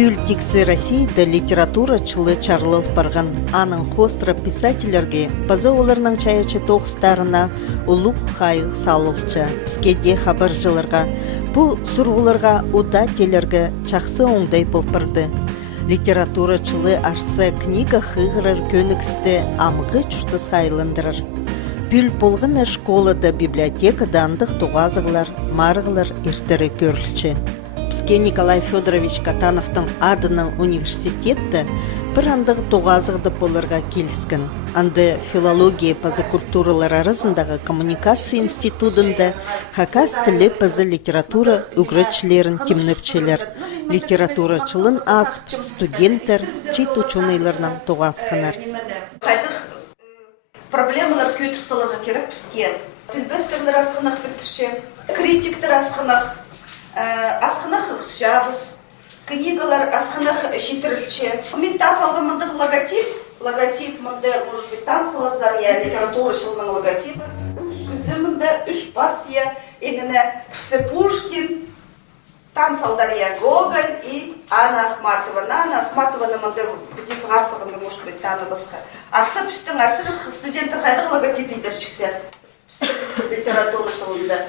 Пюльтиксы Россияда литературачылы чарлылып барған аның хостра писательерге базы оларның чаячы тоғыстарына ұлық қайғы салылчы, піскеде хабаржыларға, бұл сұрғыларға удателерге чақсы оңдай бұлпырды. Литературачылы арсы книга хығырыр көніксті амғы чүштіс қайлындырыр. Пүл болғына школада библиотекада андық туғазығылар, марғылар иртірі көрілчі. Піске Николай Федорович Катановтың адының университетті бір андығы туғазығды болырға келіскен. Анды филология пазы культуралар арасындағы коммуникация институтында хакас тілі пазы литература үгречілерін темнөпчелер. Литературачылын аз студенттер, чит ученыйларынан туғасқанар. Проблемалар көйтірсаларға керек бізге. Тілбестерлер асқынақ білтіші, критиктер асқынақ, асқынақ жабыз, книгалар асқынақ шетірілші. Мен тап алғамындық логотип мұнда, может быть, танцылар зария, литература шылының логотипі. Күзімінде үш басия, еңіне Пушкин, танцалдария Гоголь и Анна Ахматова. Анна Ахматованы мұнда бітесі ғарсығында, может быть, таны басқа. Арса біздің әсір студенттер қайдық логотип едер шықсер. Біздің литература шылында.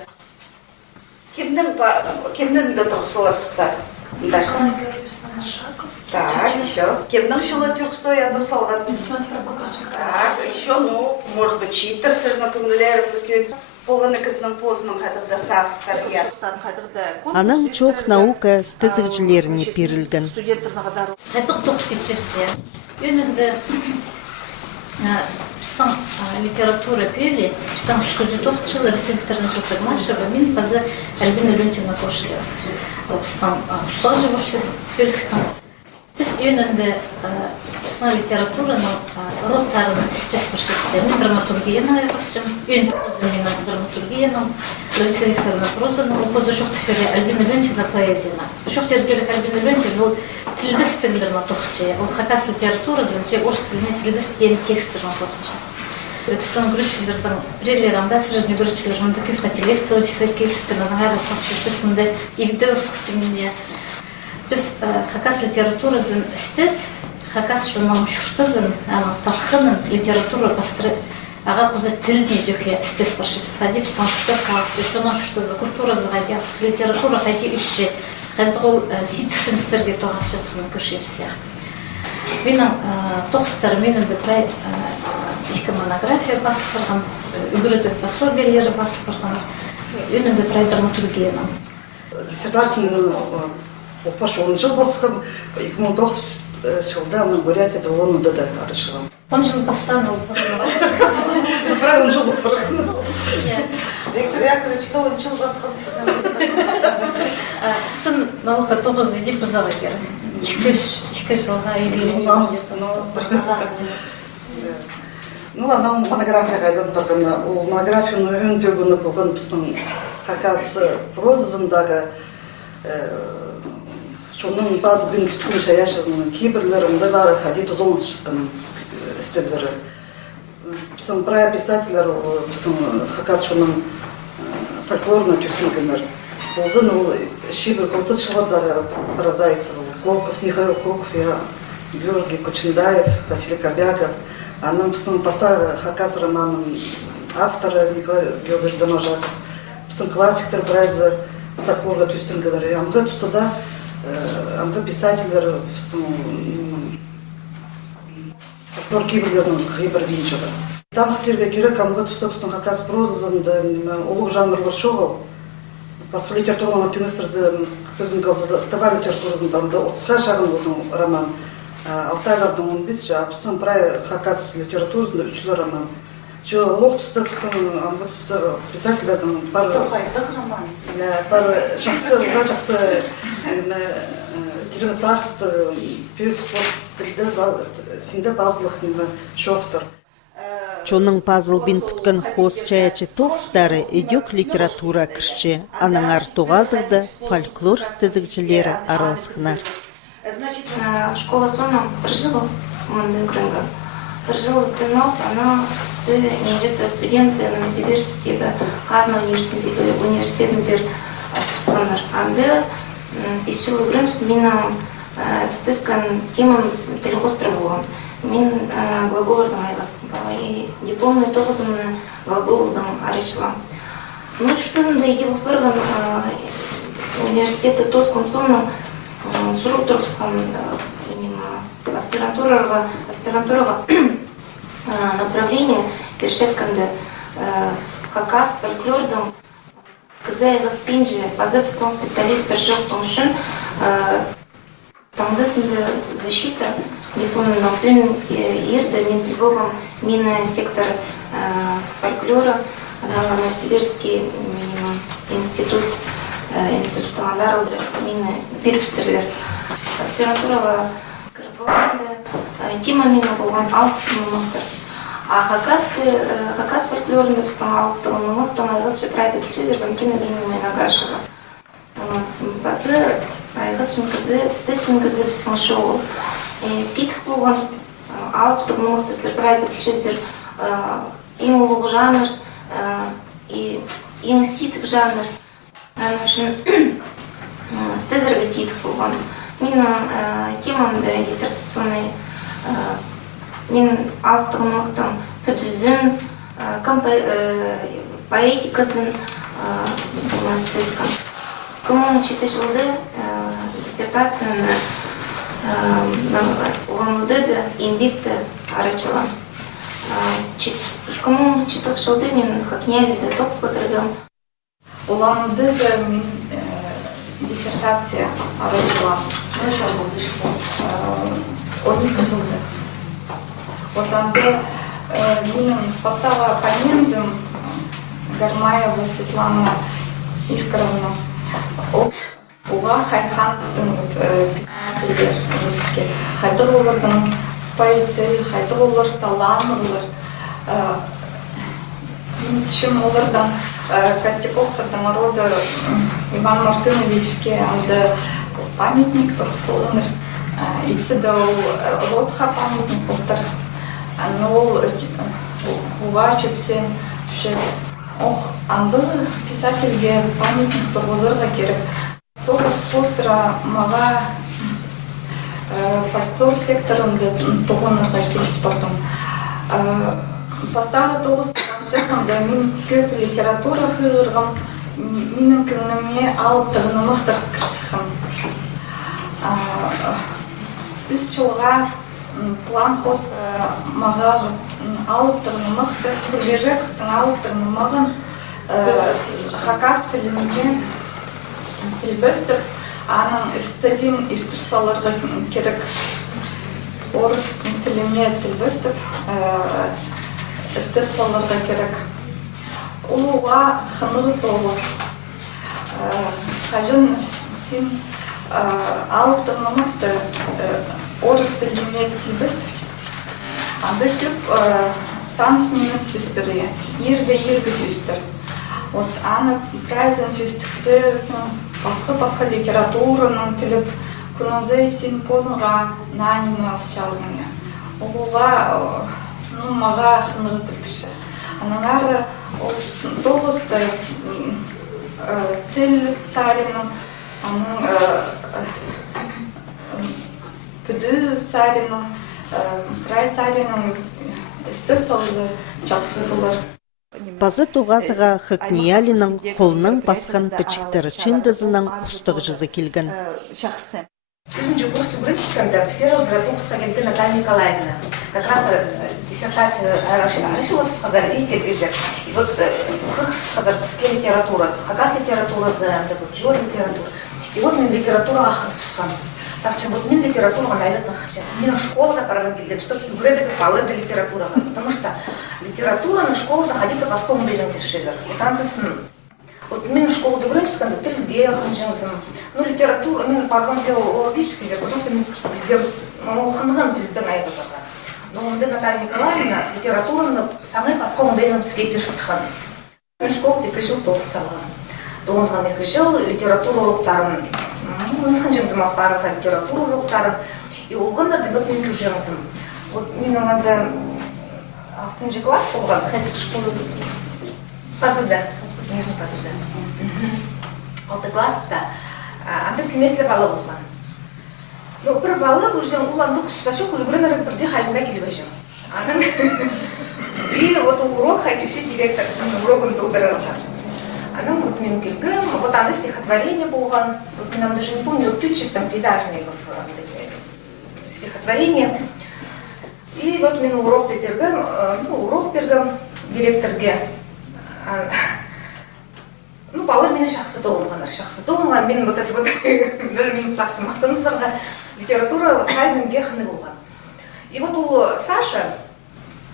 Кемнің де тұрғысылар шықса? Так, еще. Кемнің шылы түркістой адыр салған? Так, еще, может быть, читтер сырны көңілерімді көйді. Полыны кізінің позының қадырда сағыстар ияттан. Аның чоқ наука стызықжылеріне перілген. Қайтық тоқсетшіпсе. Өнінді біздің литература пөйлі, біздің үскізі тоқчылы реселектерін жылтырмашығы, мен базы Альбина Леонтьевна көшілі. Біздің ұстал жывықшы пөйліктің. Біз өнінді біздің литератураның роттарын істес біршіпсе. Мен драматургияның айғасшым, өн тоқызым менің драматургияның, реселектерінің прозаның, оқызы жоқ түфері Альбина Леонтьевна поэзияна. Жоқ тергелік Альбина Леонтьевна ол тілбіс тілдерін тоқчы. Ол хакас литературасы, орыс тіліне тілбіс дейін текстерін тоқчы. Біздің күрітшілердің бірелерімді, сіріріне күрітшілерімді көпқаты лекциялар келіскені біз мұнда ебді өрсіқсімінде. Біз хакас литературасын істес, хакас шуның шүртізін, тархының литература бастыры аға бұза тіліне дөке істес баршыбыз. Қади біздің шүртіз қалысы, шуның шүртізі, культуразы қайди алысы, литература қайди үсші, қайди ол ситіксін істерге тоғасы жатқының көршебіз. Менің тоқыстарым өнімді бірай екі монография басып барған, үгіріді пособиялері басып барған, өнімді бірай драматургияның. Диссертацияны Опаш 10 жыл басқым, 2009 жылда Бурятияда 10 да арышылым. 10 жыл бастан ол бұрын. Бірақ 10 жыл бұрын. Виктор Яковлевичті 10 жыл басқым. Сын наука 9 деп бұзаға кері. 2 жылға елейлі Анау монография қайдан тұрғаны, ол монографияны өн бөгіні болған біздің хакас прозасындағы Шоның базы бен бүткін шаяшығының кейбірлері ұндайлары хадид ұзолын шыққының істезірі. Біздің бірай писательер, біздің хакас шоның фольклорына түйсінгенер. Болзын ол шебір көтіз шылғадағы прозаиктер, Колков, Михаил Колков, Георгий Кочендаев, Василий Кобяков. Аның біздің поста хакас романының авторы Николай Георгиевич Доможаков. Біздің классиктер бірайзы фольклорға түйсінгенер. Амға тұсыда Анда писательдер фольклор кейбірлерінің ғибір дейін шығыз. Танқытерге керек амға тұсып хакас прозасында олық жанрлар шоғыл. Басқа литературның артинестерді көзін қалзады, тава литературасында 30-ға жағын болдың роман. Алтайлардың 15 жапысын бірай хакас литературасында үсілі роман. Олық тұста амға тұста писательдердің бар... Тоқайдық роман. Бар жақсы терімі сақысты пөз тілді сінде базылық шоқтыр. Чоның пазыл бен пүткен хос чаячы тоқстары идек литература кірші, аның артуғазықты фольклор стезікчілері аралысқынар. Школа соның бір жылы мұнды үкірінгі. Бір жылы үкірінмау, ана бізді нежеті студенті Новосибирскегі Қазна университетіндер аспысқандар. Анды 5 жыл үкірін менің стыскан темам телехостра болған. Мен глаголырдың айғасым и дипломный тоғызымны глаголырдың арычыла. Ну, что-то иди в первом университете тоскон сонным Сурутровском аспирантураға направление першетканды хакас фольклордың кызай ғаспинжі базепскан специалистер жоқтың үшін таңдысында защита дипломның пен ерді мен прибылғым мені сектор фольклора Новосибирский институт аңдар мені перепістірлер. Аспирантураға кіріп болғанда тема мені болған алып мұқтыр. А хакас фольклорында біздің алыптығын мұқтың айғыз шыпрайзы білчезер банкина бейнімай нагашыға. Базы айғыз шынқызы, стыз шынқызы біздің шоу. Ситх болған алыптығын мұқты слерпрайзы білчезер ең ұлығы жанр и ең ситх жанр. Мен үшін стезергі ситх болған. Мен темамды диссертационный мен алыптығын мұқтың пөтізін, поэтикасын стезкан. 2004 жылды диссертацияны ұланудыды, еңбекті арачылам. 2004 жылды мен хакнялиді тоқсыға кіргім. Улануды да мен диссертация арачылам. Ну, что будешь? 12 жылды. Отанда менің постава оппонентім Гармаева Светлана Искоровна. Оға Хайхандың писателер русский. Хайдыр олардың поэты, хайдыр олар талан олар. Мен түшім олардан Костяковтардың роды Иван Мартыновичке анда памятник тұрғысылыныр. Иксі да родха памятник болтыр. Ол оға чөпсе түші. Анды писательге памятник тұрғызырға керек. Тоғыз постыра маға фольклор секторында тоғынырға келіс бардым. Постағы тоғыз жақында мен көп литература қылырғым, менің күніме алып тұғынымықтыр кірсіғым. 3 жылға план хост маға алып тұғынымықтыр, күрбежектің алып тұғынымығын хакас тілімге тілбістіп, аның істезін іштірсаларға керек орыс тіліме тілбістіп, істесаларға керек. Олуға қынығы тоғыз. Қажын сен алып тұғынымықты орыс тіліме тілбістіп. Анда көп таныс немес сөстірі, ергі сөстір. Аны прайзын сөстіктір, басқа литератураның тіліп, күнозай сен позынға нанимас жазын. Олуға маға қынығы білдірші. Анаңары тоғызды тіл сарының, күді сарының, прай сарының істі салды жақсы болар. Базы туғазыға Хакниялінің қолының басқан пәчіктері чиндызының құстық жызы келген. Уже после врачканда психолог Градухская агенты Наталья Николаевна. Как раз диссертацию решила сказать, видите, и вот как сказать, психология литература, хакас литература, живой литература. И вот мне литература аховская. Савчан, вот мне литература найдет, мне школа запарагила, что греды попала до литературы, потому что литература на школу находится по своему делу пишет. Вот мен школу дегреческая, тілге ханжыңызым. Ну, литература, мен паргон филологический зеркал, мен ханған тілден айдызырға. Но онда Наталья Николаевна литератураны самай басқа ондайынан бізге пешсіған. Мен школу екі жыл тоғыт салған. Доғынған екі жыл литература ұлықтарын, мен ханжыңызым ақтарыға литература ұлықтарын. И олғандар да мен күржіңізім. Вот менің анда 6 класс болған, хәтік школы базыда. Нижний пассажир. 6 класста анда күмеслеп ала болған. Но бір балы уже уланды құспашы кулгренер бірде хажында келіп ежем. Анан и вот урок хагиши директор урогын долдырар. Анан вот мен келгем, вот анда стихотворение болгон. Вот мен даже не помню, Тютчев там пейзажные вот стихотворение. И вот мен урок бергем, урок бергем директорге. Ну, балар менен шахсы тоғылған, мен вот это вот, даже мен слақчы мақтанысырға литература хайдың ханы болған. И вот ол Саша,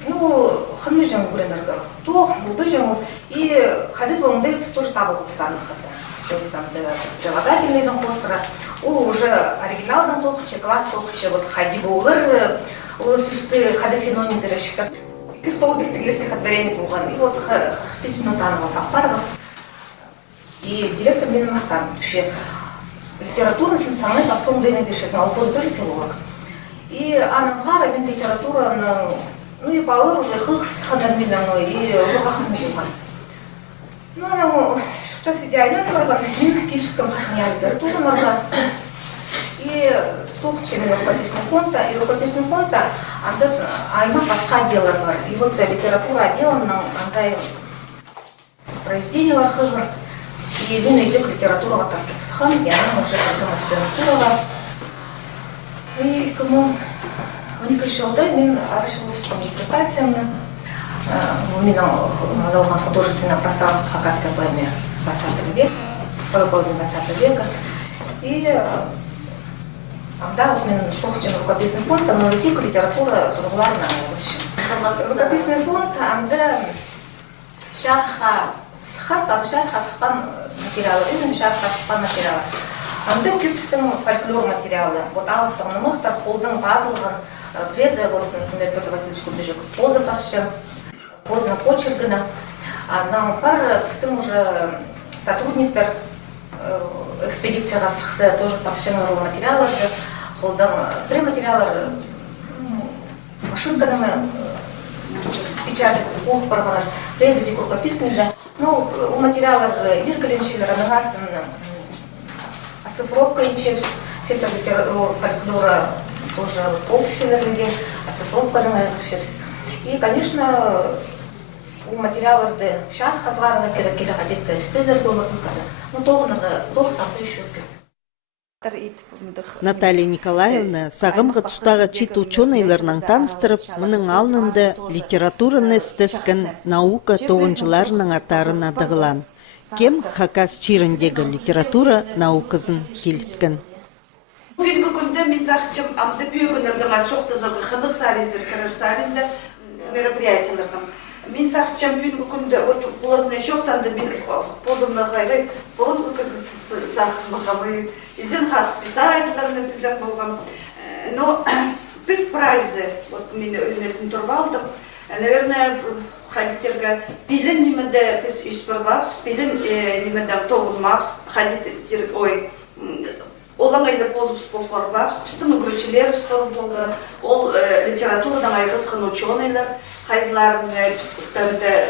ну, ханы жаңы көренерге, тоқ, бұлды жаңы, и хадит волындай біз тоже табыл құсаны хады. То есть, прилагательныйдың қостыра, ол уже оригиналдан тоқычы, класс тоқычы, вот хади болыр, ол сүсті хады синонимдері шықтар. Екі столбекті келесі стихотворение болған, и вот 5 минутаны таппарғыз. И директор меня махтан. Вообще литература со мной по-своему дойдет дышать, а он тоже филолог. И она сгара, мен литература, ну и пауэр уже хых с хадермином, и руках не было. Ну она что-то сидя, я говорила, мен кипском литература норма. И столько чего рукописного фонда, и рукописного фонда, айма пасха делала. И вот литература отделана, андай произведение хыгыр. И мен үйде литератураға тартысқан, яғни уже кіргім аспирантураға. И 2012 жылда мен арышылыстың диссертациямны, мен алған художественное пространство хакасской поэме 20 века, второй половины 20 века. И да, вот мен слухачен рукописный фонд, но и литература сургуларна высшим. Рукописный фонд, анда шарха хат шарха сыпан материалы, именно шарха сыпан материалы. Анда көпістің фольклор материалы. Вот алып тұғынымықтар, холдың базылған, презе, вот, например, Петр Васильевич Кубежиков, поза пасшы, позна почергіна. Нам пар пістің уже сотрудниктер экспедицияға сықсы тоже пасшының материалар, холдың три материалар машинкаными печатается, полк барғанар, презе дек рукописный же. Ну, у материалов Иргалинчевера, Нагартин, оцифровка инчевс, сектор фольклора тоже полсищенных людей, оцифровка инчевс. И, конечно, у материалов шар хазгарна керек ходить стезер было, ну, тоже самое еще. Наталья Николаевна сағымғы тұстағы чит ученыйларынан таныстырып, мұның алнында литератураны стескен наука тоғынжыларының атарына дығылан. Кем хакас чиріндегі литература наукызын келіткен. Бүгінгі күнде мен сақчым амды бүйгінердің шоқтызығы қындық саринзер кірір саринді мероприятиялардың. Мен сақчым бүгінгі күнде бұлардың шоқтанды мен позымны қайғай бұрынғы қызы сақымығамы изен хаск писательлерны білжақ болғам. Но без прайзы, вот мен өнерін тұрбалдым, наверное, хадиттерге пилін немінде біз үйспірбапс, пилін немінде тоғылмапс, хадиттер, ой, олаңайды позыпс бол қорбапс, біздің үгірчілеріміз болды, ол литературадан айғысқын ученыйлар, қайзыларын стенді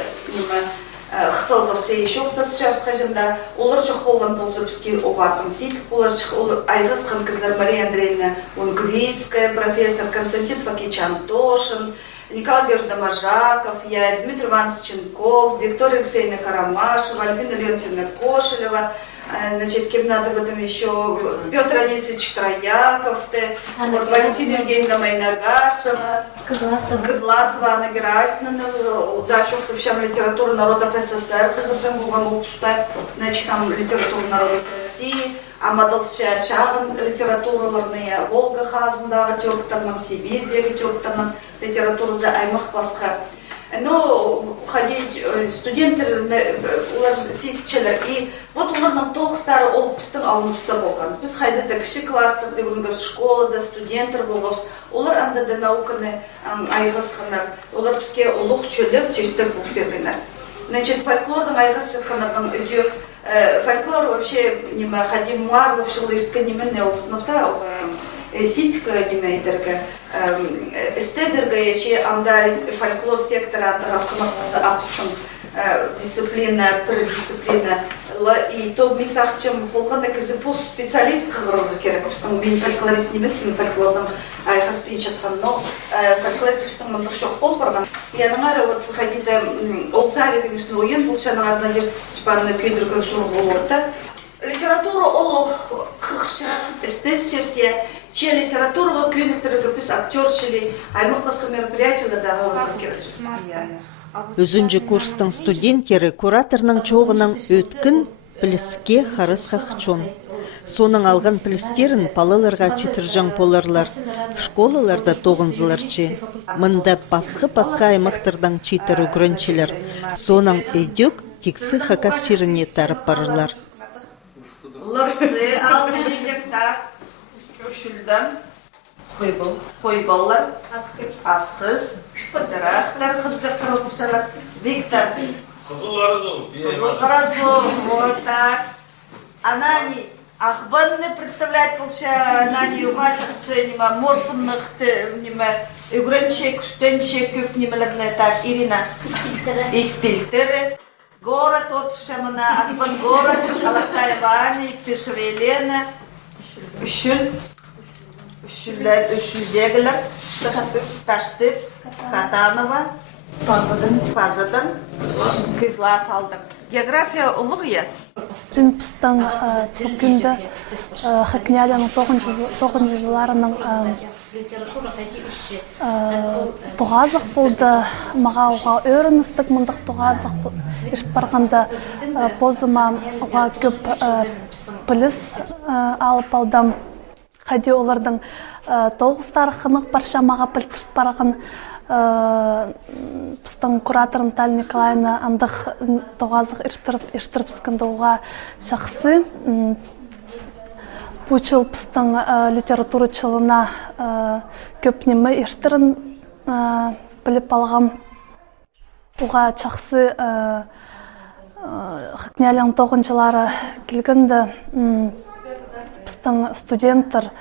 қысылдық сей шоқтасы шабыс қажында, олар жоқ болған болса бізге оғатым сейдік олар айғысқын кізлер Мария Андреевна Унгвицкая, профессор Константин Факич Антошин, Николай Георгиевич Домажаков, я, Дмитрий Иванович Ченков, Виктория Алексеевна Карамашева, Альбина Леонтьевна Кошелева, значит, кем надо об этом еще, Петр Анисович Трояков, вот, Валентина Евгеньевна Майнагашева, Кызласова, Анна Герасимовна, да, еще включаем литературу народов СССР, значит, там литературу народов России, Амадалша шағын литератураларны, Волга хазындағы тёрктарның, Сибирьдегі тёрктарның литературасы аймақ басқа. Но ходить студенттер, олар сесчелер, и вот оларның тоғыстары ол біздің алыныпсы болған. Біз қайдады кіші кластер дегенгі школада студенттер болғыз, олар андады науканы айғысқанар, олар бізге ұлық чөлік түйістік болып бергенер. Значит, фольклордың айғысқанардың өте фольклор вообще неме ходим муар шылышка немене ол сыныпта ситка демейдерге стезерге еще анда фольклор сектора расхынық апстың дисциплина бір дисциплина и то мен сақчым болғанда кізі пост специалист қығырығы керек біздің мен фольклорист емес, мен фольклордың айқаспен жатқан, но фольклорист біздің мындық шоқ болып барған. Яның ары вот ходида ол сары дегеншін ойын, бұл шаның ардына дерсіпанны көйдірген сұры бол орта. Литература ол қықшырап істесіпсе, че литератураға көйніктірі біз актершілі, аймақ басқа мероприятияларда ғаласып керекпіз. Өзінжі курстың студенттері кураторның чоғының өткін піліске харысқа қычон. Соның алған пілістерін палаларға читіржан поларлар, школаларда тоғынзыларчы. Мында басқы аймақтырдан читір үгірінчілер. Соның өйдек тексі хакас чиріне тарып барылар. Лырсы, алшыжектар, үшілден, қойбалар, асқыз, пыдырақтар, қыз жақтар отышалар, диктар. Қызыл қаразу, вот так. Анани, Ахбанны представляет полша, анани угашақсы, нема морсымнықты, нема үгірінчек, үстенчек, көп немелеріне так, Ирина. Испильтері. Город отшамына, Ахбан город, Алақтай Вани, Тышвелена, Үшілдегілер, Таштып, Катанова, Пазадан, Кызла салдым. География ұлық е? Принципстан бүгінді хакнялының 9 жыларының тұғазық болды, маға оға өріністік мұндық тұғазық ерт барғанда позыма оға көп біліс алып алдым. Қайде олардың тоғыстары қынық барша маға білтірт барған біздің куратор Наталья Николаевна андық тоғазық ерттіріп скандауға шақсы. Бұчыл біздің литература чылына көп немі ерттірін біліп алғам. Оға шақсы Хакнялың 9 жылары келгенді біздің студенттер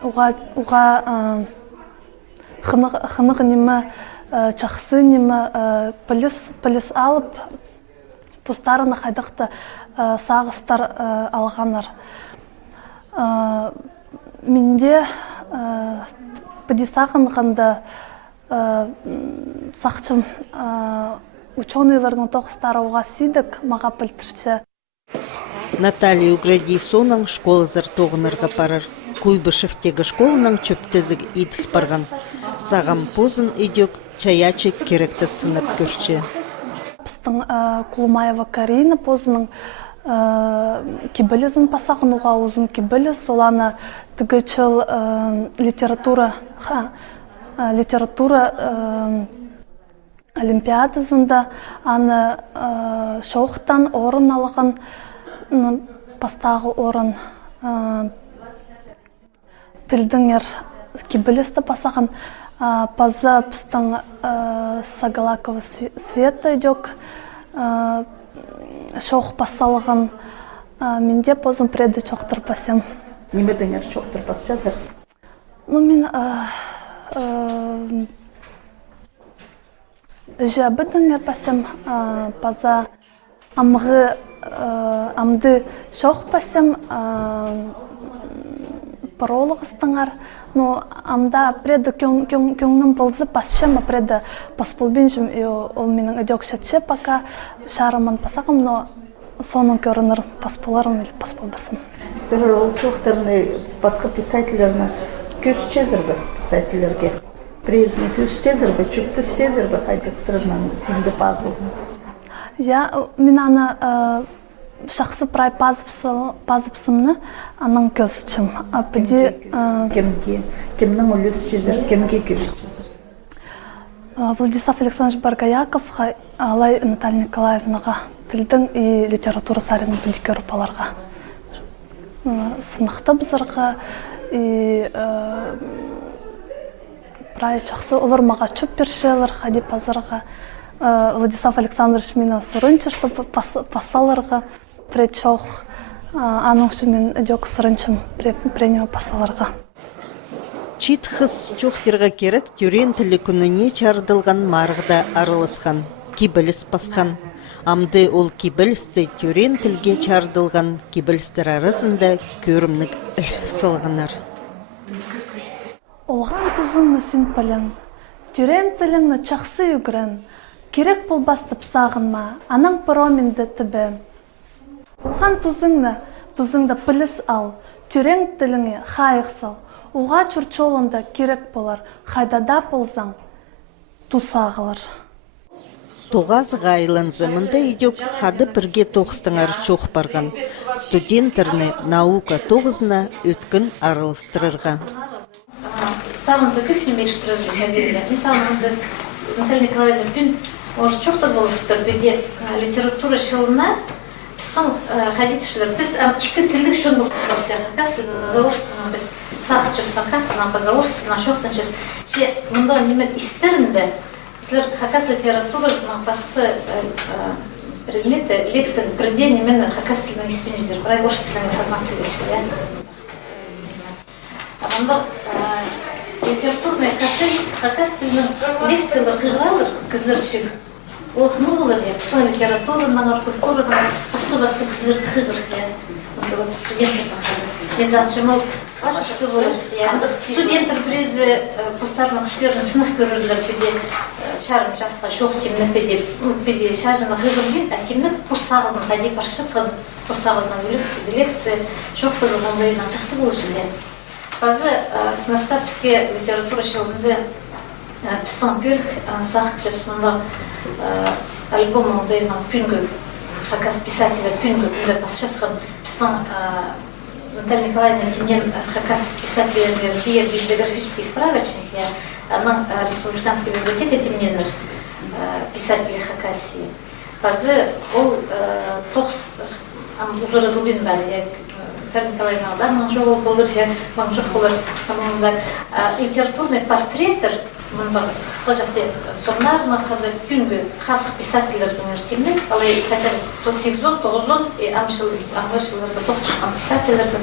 уға хынық немі чақсы немі піліс алып пұстарына қайдықты сағыстар алғаныр. Менде підесағынғанды сақчым ученыйлардың тоқыстары уға сидік маға білтірчі. Наталья Уградейсоның школы зартоғынырға парыр. Куйбышевтегі школының чөптізік иділ барған. Сағам позын идек чаячек керекті сынып көрші. Біздің Кулумаева Карина позының кебілізін пасағын уға ұзын кебіліз. Соланы тігічіл литература олимпиадасында аны шоқтан орын алған пастағы орын тілдіңер кебілісті пасаған паза біздің Сагалакова Света идек шоқ пасалған менде позым преді чоқтыр пасем. Немедіңер чоқтыр пас жазыр? Мен жабыдыңер пасем паза амды шоқ пасем паролығыстыңар. Но амда преды көңнім болзы пасшым, а преды паспылбенжім, ол менің өдек шәтше пока шарымын пасағым, но соның көрінір паспыларым или паспылбасым. Сырыр ол чоқтарыны басқа писательеріні көз чезір бі писательерге? Презіне көз чезір бі, чөптіс чезір бі, қайдық сырынан сенді пазылын? Мен аны шақсы прай пазыпсымны аның көз чым. Кемнің үлес чезір, кемге көз чезір? Владислав Александрович Баргаяков, алай Наталья Николаевнаға тілдің и литература сарының білдік Европаларға. Сынықты бұзырға и прай шақсы олар маға чөп бершелер, қади пазырға. Владислав Александрович мені сұрынчы, чтобы пасаларға пречоқ, аныңшы мен өдек сұрынчым пренеме пасаларға. Чит қыз чоқтырға керек түрен тілі күніне чардылған марғда арылысқан, кебіліс басқан. Амды ол кибілсті түрен тілге чардылған кибілстер арасында көрімнік сылғынар. Олған тузыңны син пілін, түрен тіліңні чақсы үгірін, керек болбастып сағынма, анаң пыроменді тібі. Олған тузыңды піліс ал, түрен тіліңе қайық сал, оға чүрчолында керек болар, қайдада болсаң, тусағылыр. Тоғаз ғайлын зымында үйдек хады бірге тоғыстыңар чоқ барған. Студенттерні наука тоғызына өткін арылыстырырға. Сағын за кухню меньше разрешали. Не сағын Наталья Николаевна пүн, может, чоқтыз болыстыр, беде литература шылына, біздің ходитушылар, біз екі тілдік шын болып барсақ, қасы заорственно біз сақытшымыз, қасы нам позаорственно, шоқтыншымыз. Че, мұнда немен истерінде, біздер хакас литературасының басқы предметі, лекция, бірде немен хакас тілінің испенеждер, бірай орыс тілінің информация береші, Мұнда литературный кафель хакас тілінің лекциялар қиғыралыр, кізлершік. Ол қынығылыр, пісің литератураның, культураның, басқа кізлер қиғыр, студенттер қағады. Мен заңчымыл ашықсы болыш, студенттер бірезі постарының күштерін сынық көрірлер, беде шарын жасқа шоқ темнік беде шажыны қиғырген, темнік постағызын, қайде баршықын постағызын өлік, лекция, шоқ қызы ондайынан жақсы болыш. Bazı sınıfta bizge literatura şılında bizden büyük sahçı sınıfta albümü odayla püngü hakas pisateler püngü bunda başlatkan bizden Наталья Николаевна Тимнен hakas pisateler diye bir биографический справочник ya onun республиканской библиотека Тимненler pisateli Хакасии. Bazı o toks uzara rubin var ya Наталья Николаевна, да, маңжоғы болыр, маңжоқ болыр, литературный портреттер, қысқа жақсы сонар, мақырды күнгі қасық писательердің ертемін, алай қайтамыз 8-9 аңғышыларда тоқ шыққан писательердің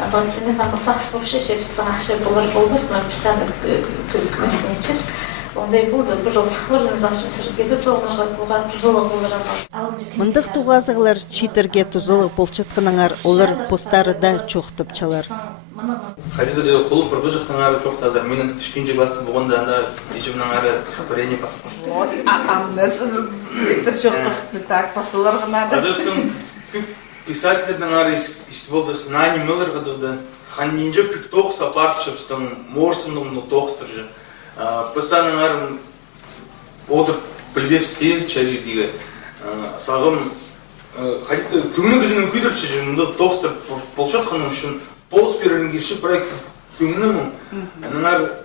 ертемін, қанды сақсы болшы, шепістің ақшы болар болбыз, мөр писады көмесіне чепс. Ондай болса, бұл жол сықлырын зашым сіргеді тоғынға бұға тұзылы болыр аңғал. Мындық туғазығылар читерге тұзылы болчытқыныңар, олар постарыда чоқтып чалар. Хадизада қолып бір жақтың ары чоқтазар. Менің кішкенже класты болғанда анда ежімнің ары стихотворение басқан. Амнесін Виктор чоқтырсты так басылырғына да. Азырсын писательдің ары болды знание мылырға дұды. Ханнинже пүк тоқса парчыпстың морсының тоқстыржы. Пысаның арым отырып білбеп стейік чәлердегі сағым қадетті көңіні күзінің күйдірші жемінді тоқстыр болшатқаным үшін болыс берерін келші бірақ көңіні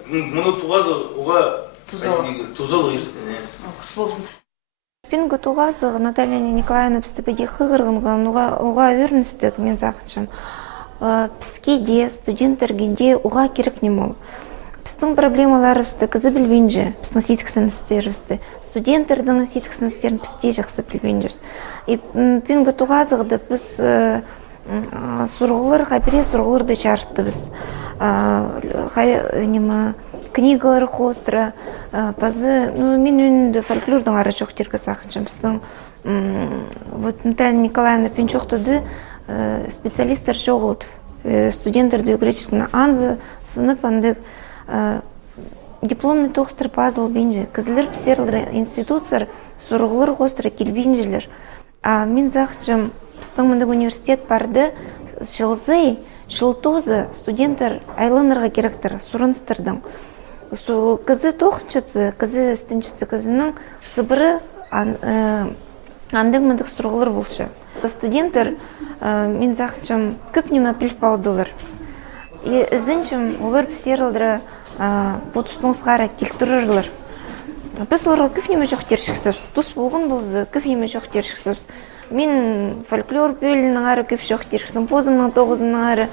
мұны туғазы оға тузалы ертіне. Қыс болсын. Пүнгі туғазы Наталья Николаевна пістіпеде қығырғынған оға өріністік мен зақытшым. Піске де, студенттерге де оға керек не мол. Біздің проблемалары үсті кізі білбейінже, біздің сейтіксін үстері үсті. Студенттердің сейтіксін үстерін бізде жақсы білбейінже үсті. Пүнгі туғазығды біз сұрғылыр, қайпіре сұрғылырды чарытты біз. Книгалары қостыра, базы, мен өнінді фольклордың ары жоқтергі сақыншым. Біздің Наталья Николаевна пен жоқтыды специалисттер жоғылды. Студенттерді греческіні анзы, сынып андық, дипломный тоқстыр пазыл бейінже, кізілер пісерлері институциялар сұрғылыр қостыры келбейінжелер. Мен зақытшым, біздің мұндық университет барды жылзый, жылтозы студенттер айланырға керектір, сұрыныстырдың. Кізі тоқыншыцы, кізі істіншіці кізінің сыбыры андық мұндық сұрғылыр болшы. Студенттер, мен зақытшым, көп неме біліп алдылыр. Ізінчім, олар пісерлері бұтыстыңызғара келтірірлер. Біз оларға көп неме жоқ тершіксіпс. Тұс болғын болзы, көп неме жоқ тершіксіпс. Мен фольклор бөлінің ары көп жоқ тершіксім. Позымның тоғызының ары,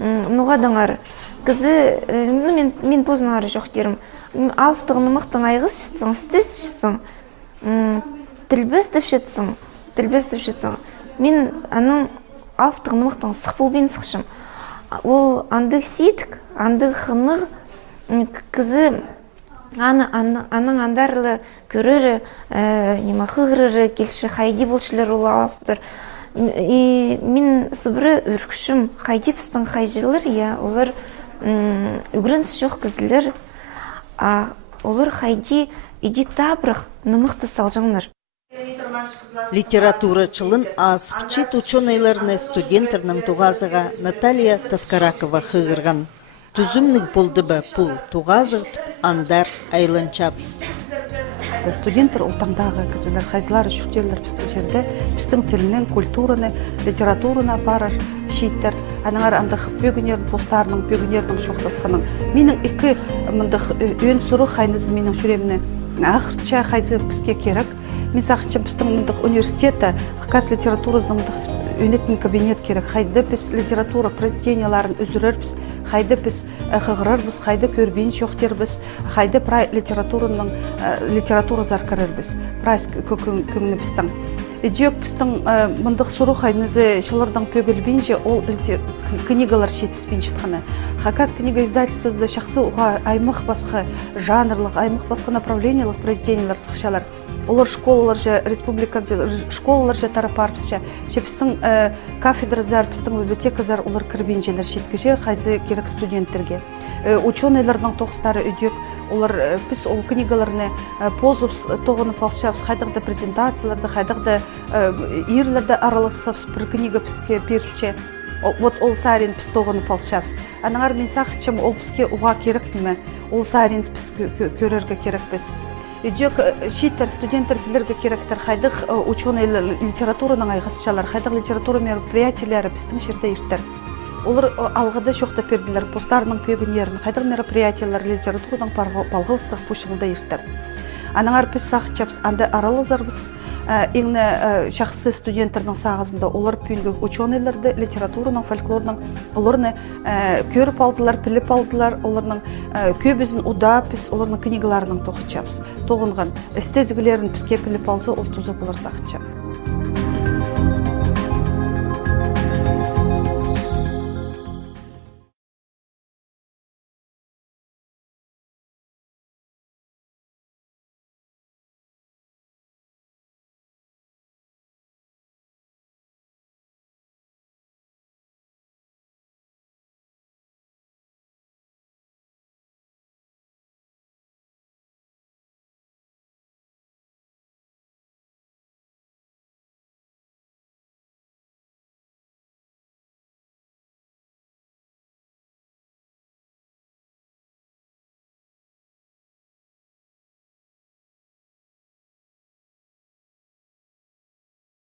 мұғадың ары. Кізі, мен позының ары жоқ терім. Алыптығыны мұқтың айғыз шытсың, стес шытсың. Тілбестіп шытсың. Мен аның алыптығыны мұқтың сық болбен сықшым. Ол андық сетік, андық қынық кізі Аның андарлы көрері, нема хығырыры, келші хайди болшылар олалықтыр. Мен сыбыры үркшім хайди пістің хайжылыр, олар үгірін жоқ кізілер, олар хайди иди табрық нымықты салжаңлар. Литературачылын аспчит ученыйларны студентерның туғазыға Наталья Таскаракова хығырған. Түзімнік болды ба пул туғазығып андар айланчапс. Студенттер ултаңдағы кізілер, хайзылар, шүртелер біздің жерде, біздің тілінің, культураны, литературына барар шейттер. Аныңар андық бөгінерін, постарының, бөгінерінің шоқтасқының. Менің екі мұндық өн сұру хайныз менің жүреміне ақырча хайзы бізге керек. Мен сақытчым біздің мұндық университеті, қақас литературасының мұндық өнетін кабинет керек. Хайды біз литература произведенияларын үзірір біз, хайды біз қығырыр біз, хайды көрбейін шоқтер біз, хайды прай литератураның литература заркарыр біз, прайс көңіні біздің. Идек біздің мұндық сұру хайнызы шылырдың пөгілбейінше ол книгалар шетіспейін шытқаны. Хакас книга издательствосы шақсы ұға аймық басқа жанрлық, аймық басқа направлениялық произведениялар сықшалар. Олар школалар же, республика школалар же тарапарпсша. Біздің кафедразар, біздің библиотеказар олар кірбейінжелер шеткіже қайзы керек студенттерге. Ученыйлардың тоқыстары өдек, олар біз ол книгаларыны позыпс, тоғыны палшапс, қайдағды презентацияларды, қайдағды ирлерді араласапс, бір книга бізге перче. Вот ол сарин біз тоғыны палшапс. Аныңар мен сақытшым ол бізге ұға керек неме, ол сарин біз көрерге керек біз. Идек шиттер, студенттер білерге керектер, қайдық ученый литератураның айғысшалар, қайдық литература мероприятиялары біздің жерде ештер. Олар алғыда шоқта перділер, постарының пөгінерін, қайдық мероприятиялар литератураның балғылыстық пұшылда ештер. Анаңар біз сақытшапс, анда аралызарбыз, еңні шақсы студенттердің сағызында олар пүйінгі ученыйларды, литератураның, фольклорның, оларны көріп алдылар, піліп алдылар, оларның көбізін ұда біз оларның книгаларының тоқытшапс. Тоғынған эстезгілерін бізге піліп алсы, ол тұзы болар сақытшап.